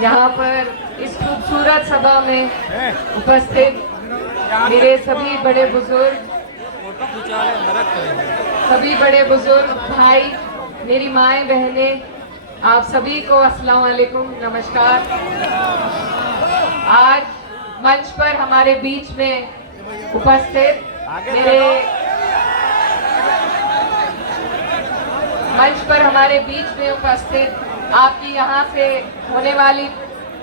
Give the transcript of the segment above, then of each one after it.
यहाँ पर इस खूबसूरत सभा में उपस्थित मेरे सभी बड़े बुजुर्ग, भाई, मेरी माएँ बहनें, आप सभी को अस्सलाम वालेकुम, नमस्कार। आज मंच पर हमारे बीच में उपस्थित आपकी यहाँ से होने वाली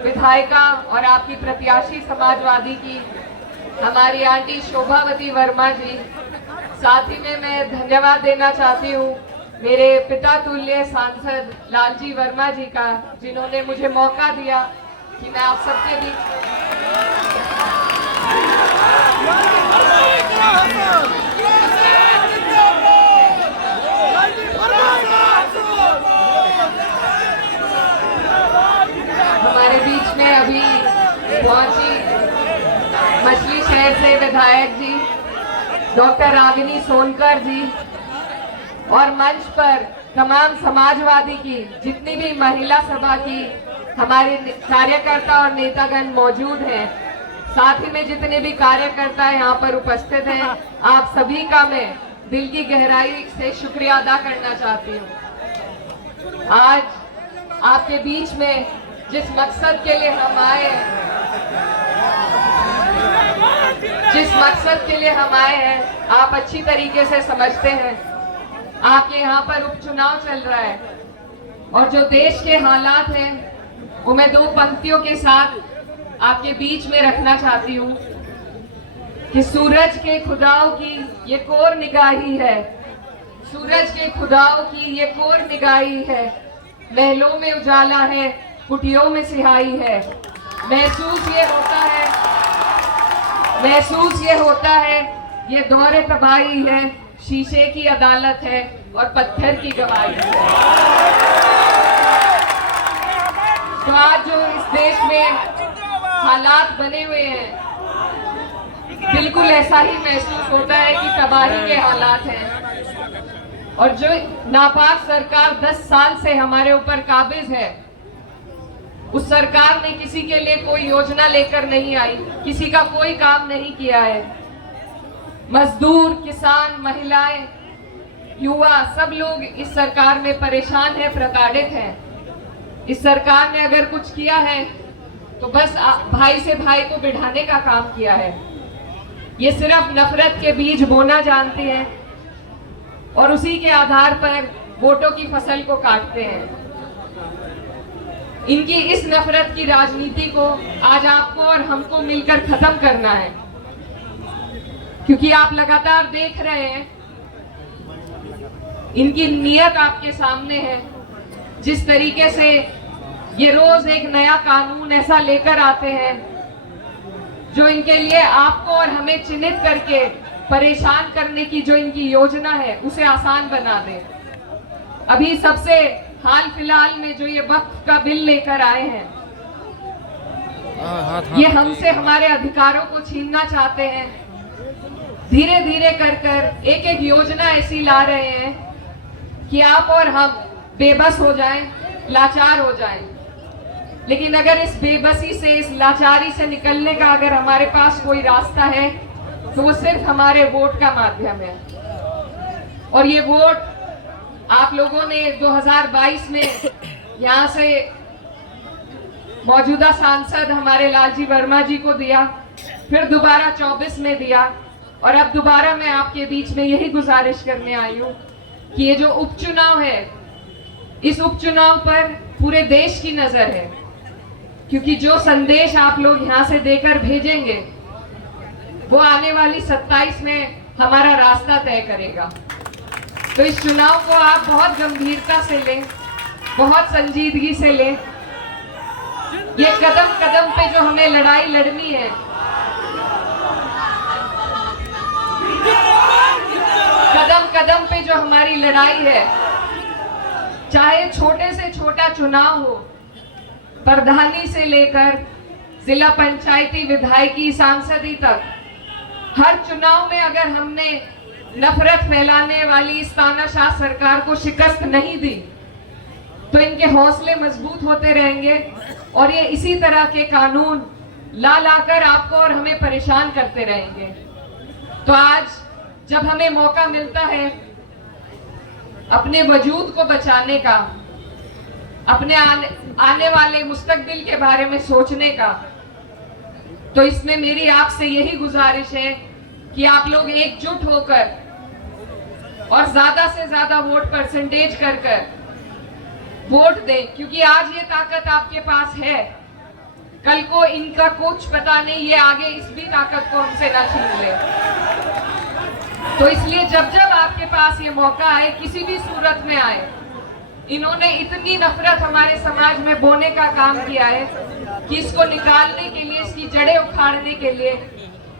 विधायिका और आपकी प्रत्याशी समाजवादी की हमारी आंटी शोभावती वर्मा जी, साथ ही में मैं धन्यवाद देना चाहती हूँ मेरे पिता तुल्य सांसद लालजी वर्मा जी का, जिन्होंने मुझे मौका दिया कि मैं आप सबके बीच हमारे बीच में अभी पहुंची मछली शहर से विधायक जी डॉक्टर रागिनी सोनकर जी और मंच पर तमाम समाजवादी की जितनी भी महिला सभा की हमारे कार्यकर्ता और नेतागण मौजूद हैं, साथ ही में जितने भी कार्यकर्ता यहाँ पर उपस्थित हैं, आप सभी का मैं दिल की गहराई से शुक्रिया अदा करना चाहती हूँ। आज आपके बीच में जिस मकसद के लिए हम आए हैं आप अच्छी तरीके से समझते हैं। आपके यहाँ पर उपचुनाव चल रहा है और जो देश के हालात हैं वो मैं 2 पंक्तियों के साथ आपके बीच में रखना चाहती हूँ कि सूरज के खुदाओं की ये कोर निगाही है, सूरज के खुदाओं की ये कोर निगाही है, महलों में उजाला है, कुटियों में सिहाई है, महसूस ये होता है ये दौरे तबाही है, शीशे की अदालत है और पत्थर की गवाही है। तो आज जो इस देश में हालात बने हुए हैं, बिल्कुल ऐसा ही महसूस होता है कि तबाही के हालात हैं। और जो नापाक सरकार 10 साल से हमारे ऊपर काबिज है, उस सरकार ने किसी के लिए कोई योजना लेकर नहीं आई, किसी का कोई काम नहीं किया है। मजदूर, किसान, महिलाएं, युवा सब लोग इस सरकार में परेशान है, प्रताड़ित हैं। इस सरकार ने अगर कुछ किया है तो बस भाई से भाई को बिठाने का काम किया है। ये सिर्फ नफरत के बीज बोना जानते हैं और उसी के आधार पर वोटों की फसल को काटते हैं। इनकी इस नफरत की राजनीति को आज आपको और हमको मिलकर खत्म करना है, क्योंकि आप लगातार देख रहे हैं इनकी नीयत आपके सामने है। जिस तरीके से ये रोज एक नया कानून ऐसा लेकर आते हैं जो इनके लिए आपको और हमें चिन्हित करके परेशान करने की जो इनकी योजना है उसे आसान बना दे। अभी सबसे हाल फिलहाल में जो ये वक्फ का बिल लेकर आए हैं, ये हमसे हमारे अधिकारों को छीनना चाहते हैं। धीरे धीरे कर एक एक योजना ऐसी ला रहे हैं कि आप और हम बेबस हो जाएं, लाचार हो जाएं। लेकिन अगर इस बेबसी से, इस लाचारी से निकलने का अगर हमारे पास कोई रास्ता है तो वो सिर्फ हमारे वोट का माध्यम है। और ये वोट आप लोगों ने 2022 में यहाँ से मौजूदा सांसद हमारे लालजी वर्मा जी को दिया, फिर दोबारा 24 में दिया और अब दोबारा मैं आपके बीच में यही गुजारिश करने आई हूँ कि ये जो उपचुनाव है, इस उपचुनाव पर पूरे देश की नजर है, क्योंकि जो संदेश आप लोग यहाँ से देकर भेजेंगे वो आने वाली 27 में हमारा रास्ता तय करेगा। तो इस चुनाव को आप बहुत गंभीरता से लें, बहुत संजीदगी से लें। ये कदम कदम पे जो हमें लड़ाई लड़नी है, कदम कदम पे जो हमारी लड़ाई है, चाहे छोटे से छोटा चुनाव हो, प्रधानी से लेकर जिला पंचायती, विधायकी, सांसदी तक, हर चुनाव में अगर हमने नफरत फैलाने वाली इस तानाशाह सरकार को शिकस्त नहीं दी तो इनके हौसले मजबूत होते रहेंगे और ये इसी तरह के कानून ला लाकर आपको और हमें परेशान करते रहेंगे। तो आज जब हमें मौका मिलता है अपने वजूद को बचाने का, अपने आने वाले मुस्तकबिल के बारे में सोचने का, तो इसमें मेरी आपसे यही गुजारिश है कि आप लोग एकजुट होकर और ज्यादा से ज्यादा वोट परसेंटेज कर वोट दें, क्योंकि आज ये ताकत आपके पास है, कल को इनका कुछ पता नहीं, ये आगे इस भी ताकत को हमसे ना छीन ले। तो इसलिए जब जब आपके पास ये मौका आए, किसी भी सूरत में आए, इन्होंने इतनी नफरत हमारे समाज में बोने का काम किया है कि इसको निकालने के लिए, इसकी जड़ें उखाड़ने के लिए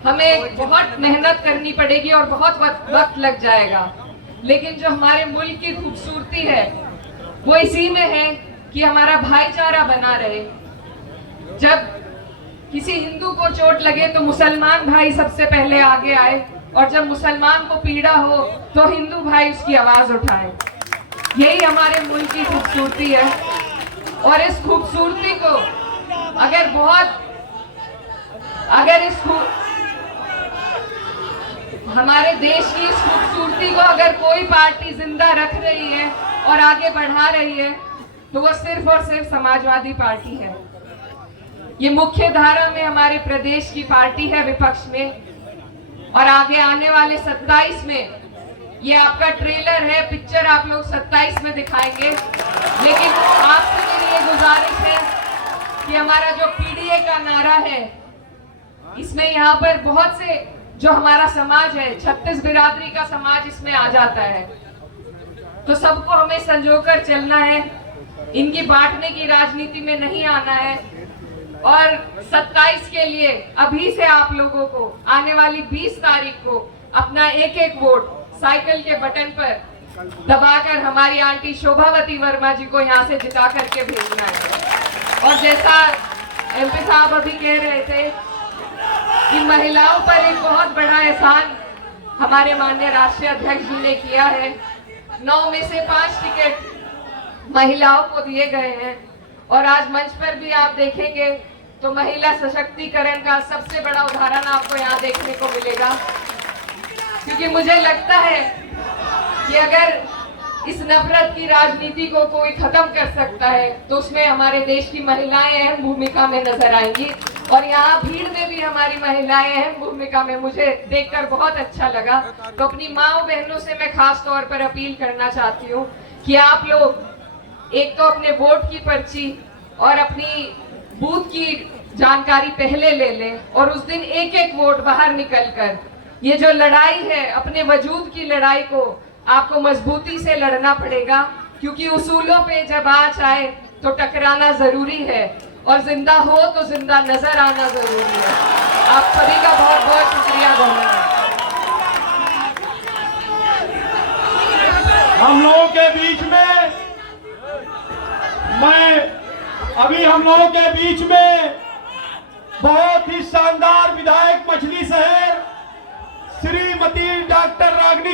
हमें बहुत मेहनत करनी पड़ेगी और बहुत वक्त लग जाएगा। लेकिन जो हमारे मुल्क की खूबसूरती है वो इसी में है कि हमारा भाईचारा बना रहे। जब किसी हिंदू को चोट लगे तो मुसलमान भाई सबसे पहले आगे आए, और जब मुसलमान को पीड़ा हो तो हिंदू भाई उसकी आवाज उठाए। यही हमारे मुल्क की खूबसूरती है। और इस खूबसूरती को हमारे देश की इस खूबसूरती को अगर कोई पार्टी जिंदा रख रही है और आगे बढ़ा रही है तो वो सिर्फ और सिर्फ समाजवादी पार्टी है। ये मुख्य धारा में हमारे प्रदेश की पार्टी है, विपक्ष में। और आगे आने वाले 27 में, ये आपका ट्रेलर है, पिक्चर आप लोग 27 में दिखाएंगे। लेकिन आपसे मेरी ये गुजारिश है कि हमारा जो पीडीए का नारा है, इसमें यहाँ पर बहुत से जो हमारा समाज है, 36 बिरादरी का समाज इसमें आ जाता है। तो सबको हमें संजोकर चलना है, इनकी बांटने की राजनीति में नहीं आना है। और 27 के लिए अभी से आप लोगों को आने वाली 20 तारीख को अपना एक एक वोट साइकिल के बटन पर दबाकर हमारी आंटी शोभावती वर्मा जी को यहाँ से जिता करके भेजना है। और जैसा एमपी साहब अभी कह रहे थे कि महिलाओं पर एक बहुत बड़ा एहसान हमारे माननीय राष्ट्रीय अध्यक्ष जी ने किया है। 9 में से 5 टिकट महिलाओं को दिए गए हैं। और आज मंच पर भी आप देखेंगे तो महिला सशक्तिकरण का सबसे बड़ा उदाहरण आपको यहाँ देखने को मिलेगा। क्योंकि मुझे लगता है कि अगर इस नफरत की राजनीति को कोई खत्म कर सकता है तो उसमें हमारे देश की महिलाएं अहम भूमिका में नजर आएंगी। और यहाँ भीड़ में भी हमारी महिलाएं अहम भूमिका में, मुझे देखकर बहुत अच्छा लगा। तो अपनी माँ बहनों से मैं खास तौर पर अपील करना चाहती हूँ कि आप लोग एक तो अपने वोट की पर्ची और अपनी बूथ की जानकारी पहले ले लें, और उस दिन एक एक वोट बाहर निकलकर ये जो लड़ाई है, अपने वजूद की लड़ाई को आपको मजबूती से लड़ना पड़ेगा। क्योंकि उसूलों पे जब आँच आए तो टकराना जरूरी है, और जिंदा हो तो जिंदा नजर आना जरूरी है। आप सभी का बहुत बहुत शुक्रिया। हम लोगों के बीच में बहुत ही शानदार विधायक मछली शहर श्रीमती डॉक्टर रागनी